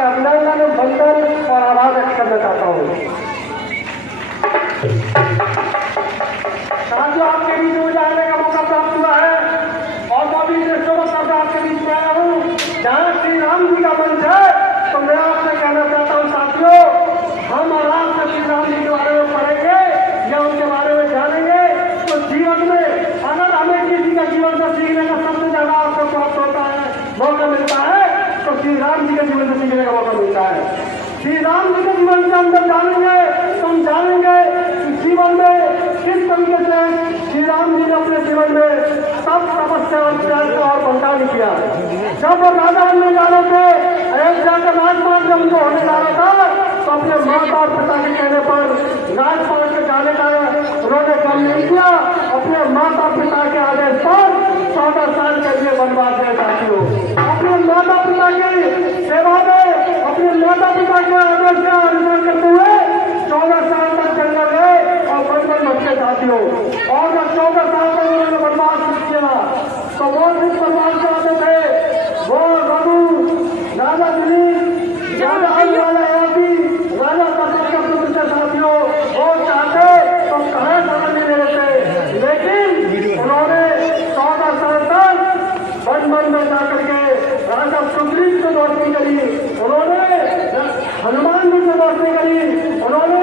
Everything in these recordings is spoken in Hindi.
हार्दिक अभिनंदन, वंदन और आभार व्यक्त करना चाहता हूँ। साथियों, आपके बीच में जाने का मौका प्राप्त हुआ है और मैं अभी देशों का आपके बीच में आया हूँ जहाँ श्री राम जी का मंच है। तो मैं आपसे कहना चाहता हूँ साथियों, हम आराम से श्री राम जी के बारे में पढ़ेंगे या उनके बारे में जानेंगे तो जीवन में अगर हमें किसी का जीवन से सीखने का सबसे ज्यादा आपको प्राप्त होता है, मौका मिलता है, तो श्री राम जी के जीवन से सीखने का मौका मिलता है। श्री राम जी के जीवन के अंदर जानेंगे तो हम जानेंगे कि जीवन में किस तरीके से श्री राम जी ने अपने जीवन में सब तपस्या और त्याग और बलिदान किया। जब वो राजा बनने जा रहे थे, अयोध्या का राजपाट जब उनको होने जा रहा था, तो अपने माता और पिता के कहने पर राजपाट के जाने का उन्होंने कम नहीं किया। अपने माता पिता के आदेश पर 14 साल के लिए वनवास गए साथियों। अपने माता पिता की सेवा में, अपने माता पिता के आदेश का अनुसरण करते हुए 14 साल तक जंगल गए और वन भटके साथियों। और जब 14 साल तक उन्होंने वनवास किया तो वो जिस वनवास चाहते थे वो रघु, राजा दिलीप, राजा राजा कश्यप के पुत्र के साथियों वो चाहते तो कहाँ समझ नहीं ले थे, लेकिन उन्होंने 14 साल तक वन में जाकर के राजा सुग्रीव से दोस्ती करी, उन्होंने हनुमान जी से दोस्ती करी, उन्होंने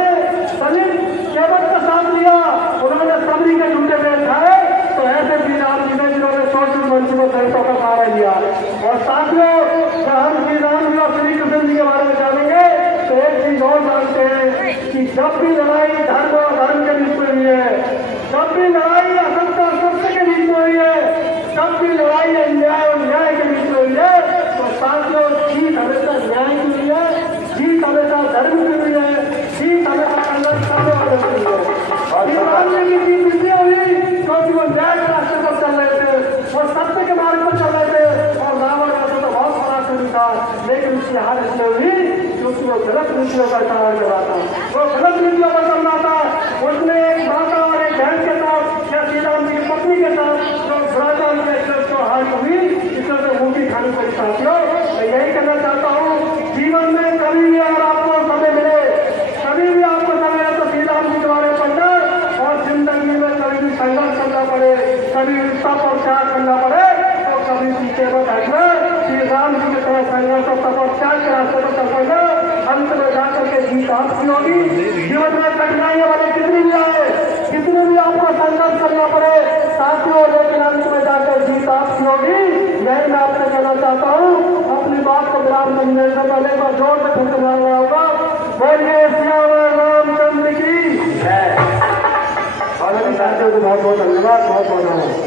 सलीम केवट का साथ लिया, उन्होंने सबरी के झूठे पेड़ खाए। तो ऐसे श्री राम जी ने जिन्होंने 100 वंश को दलितों का सहारा लिया। और साथियों, जब हम श्री राम जी और श्री कृष्ण जी के बारे में जानेंगे तो एक चीज और जानते हैं कि जब भी लड़ाई धर्म और धर्म के बीच में हुई है, जब भी लड़ाई असत्य और सत्य के बीच में हुई है, जब भी लड़ाई अन्याय और न्याय के बीच में हुई है, तो साथियों जीत हमेशा न्याय की हुई है, जीत हमेशा धर्म की हुई है, जीत हमेशा कल्याण करने वाले की हुई है। और राम जी की जीत इसलिए हुई क्योंकि वो न्याय के रास्ते पर चल रहे थे, वो सत्य के मार्ग पर चल रहे थे। और रावण वैसे तो बहुत पराक्रमी था, लेकिन उसकी हार इसलिए हुई क्योंकि वो गलत नीतियों का इस्तेमाल कर रहा था, वो गलत नीतियों पर चल रहा था। उसने एक माता और एक बहन के साथ या श्री राम जी की पत्नी के साथ जो राजा उनके हार हुई, इसलिए मूर्ति खानी पड़ी साथियों। मैं यही कहना चाहता हूँ, जीवन में कभी भी अगर आपको समय मिले, कभी भी आपको समय है तो श्री राम जी के बारे में पढ़ना, और जिंदगी में कभी भी संघर्ष करना पड़े, कभी तप और त्याग करना पड़े तो कभी पीछे मत हटना। श्री राम जी की तरह संघर्ष और तप और त्याग के रास्ते पर चल पड़ना, अंत में जाकर के जीत आपकी होगी। जीवन में कठिनाइयां वाले कितनी भी आए, कितनी भी आपको संघर्ष करना पड़े साथियों, लेकिन अंत में जाकर जीत आपकी होगी। यही मैं आपसे कहना चाहता हूँ। अपनी बात को विराम देने से पहले एक बार जोर से फिर सुनाना होगा, बोलिए श्याम रामचंद्र की जय। और साथियों को बहुत बहुत धन्यवाद, बहुत बहुत धन्यवाद।